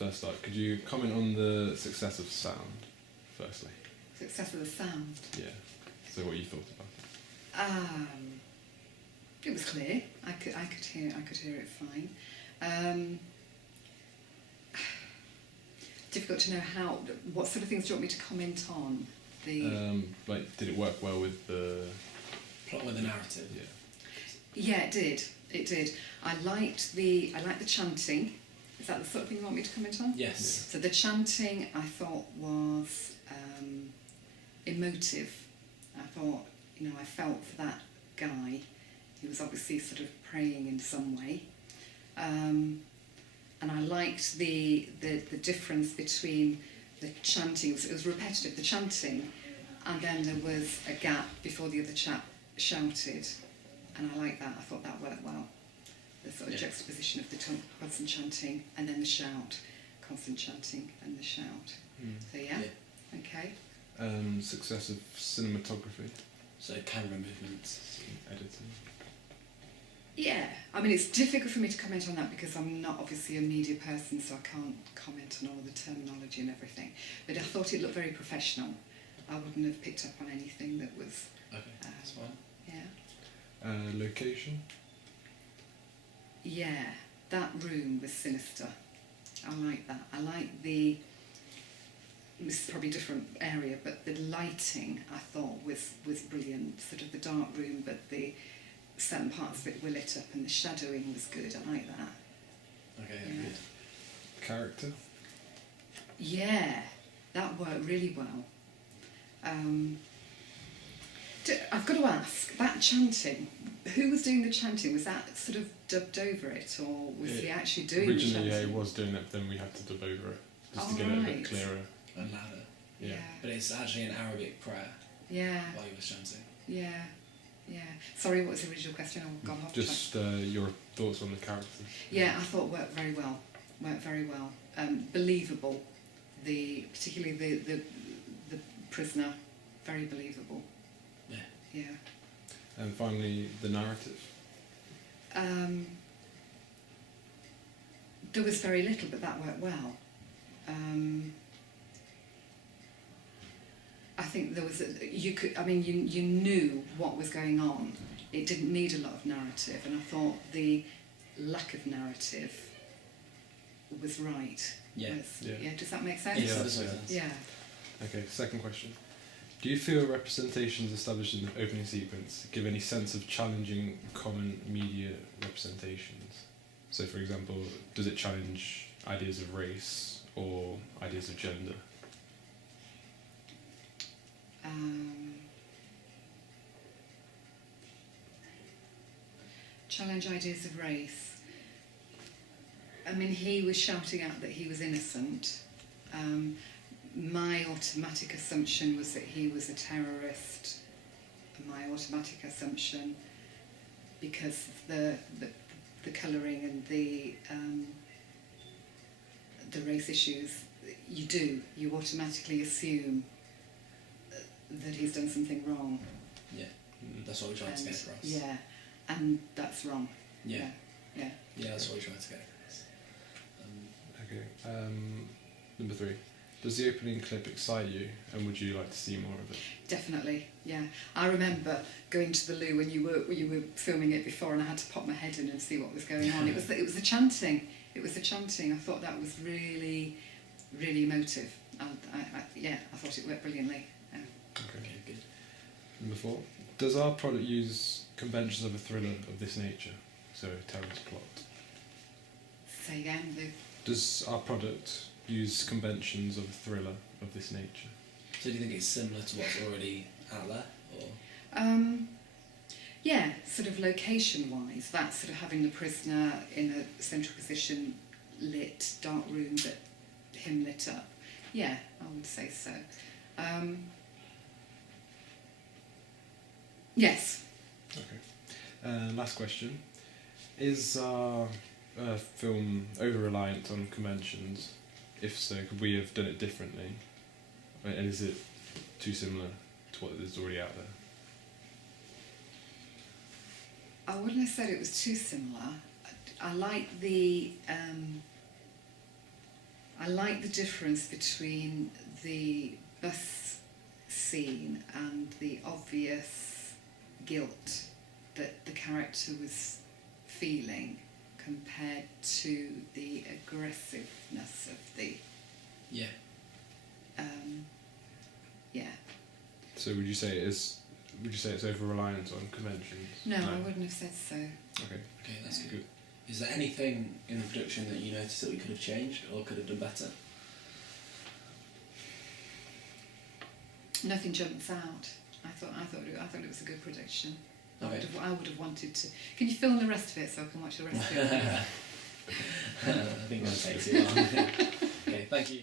first start, could you comment on the success of sound, firstly? Success of the sound. Yeah. So what you thought about it? It was clear. I could hear it fine. Difficult to know how. What sort of things do you want me to comment on? Like, did it work well with the plot, with the narrative? Yeah. Yeah, it did. It did. I liked the chanting. Is that the sort of thing you want me to comment on? Yes. So the chanting I thought was emotive. I thought, I felt for that guy. He was obviously sort of praying in some way. And I liked the difference between the chanting. It was repetitive, the chanting, and then there was a gap before the other chap shouted. And I liked that. I thought that worked well. The sort of juxtaposition of the constant chanting and then the shout, constant chanting and the shout. So okay. Success of cinematography. So camera movements, editing. Yeah, I mean it's difficult for me to comment on that because I'm not obviously a media person, so I can't comment on all the terminology and everything. But I thought it looked very professional. I wouldn't have picked up on anything that was. Okay, that's fine. Yeah. Location. Yeah, that room was sinister. I like that. I like the. This is probably a different area, but the lighting I thought was brilliant. Sort of the dark room, but the certain parts of it were lit up, and the shadowing was good. I like that. Okay, Yeah. good. Character. Yeah, that worked really well. I've got to ask, that chanting, who was doing the chanting? Was that sort of dubbed over it, or was he actually doing the chanting? Originally, yeah, he was doing it, but then we had to dub over it, just to get it a bit clearer. And louder. Yeah. But it's actually an Arabic prayer Yeah, while he was chanting. yeah. Sorry, what was the original question? I've gone off track. Just your thoughts on the characters. Yeah, I thought worked very well. Believable. Particularly the prisoner, very believable. Yeah. Yeah. And finally, the narrative. There was very little, but that worked well. I think there was you knew what was going on. It didn't need a lot of narrative, and I thought the lack of narrative was right. Yeah. Does that make sense? Yes, that does make sense. Yeah. Okay, second question. Do you feel representations established in the opening sequence give any sense of challenging common media representations? So, for example, does it challenge ideas of race or ideas of gender? Challenge ideas of race. I mean, he was shouting out that he was innocent. My automatic assumption was that he was a terrorist. My automatic assumption, because of the colouring and the race issues, you automatically assume that he's done something wrong. Yeah, that's what we're trying to get across. Yeah, and that's wrong. Yeah, Yeah. that's what we're trying to get across. Okay. Number 3. Does the opening clip excite you, and would you like to see more of it? Definitely, yeah. I remember going to the loo when you were filming it before, and I had to pop my head in and see what was going on. It was the chanting. It was the chanting. I thought that was really, really emotive. I thought it worked brilliantly. Yeah. Okay. Good. Number 4. Does our product use conventions of a thriller of this nature? So, terrorist plot. Say again. Does our product use conventions of a thriller of this nature? So do you think it's similar to what's already out there, or? Yeah, sort of location-wise, that sort of having the prisoner in a central position, lit, dark room, but him lit up. Yeah, I would say so. Yes. Okay. Last question. Is our film over-reliant on conventions? If so, could we have done it differently? And is it too similar to what is already out there? I wouldn't have said it was too similar. I like the like the difference between the bus scene and the obvious guilt that the character was feeling compared to the aggressiveness of the Yeah. yeah. So would you say it's over reliant on conventions? No, I wouldn't have said so. Okay. Okay, that's good. Good. Is there anything in the production that you noticed that we could have changed or could have done better? Nothing jumps out. I thought it was a good production. Okay. I would have wanted to. Can you film the rest of it so I can watch the rest of it? I think that'll take too long. Okay, thank you.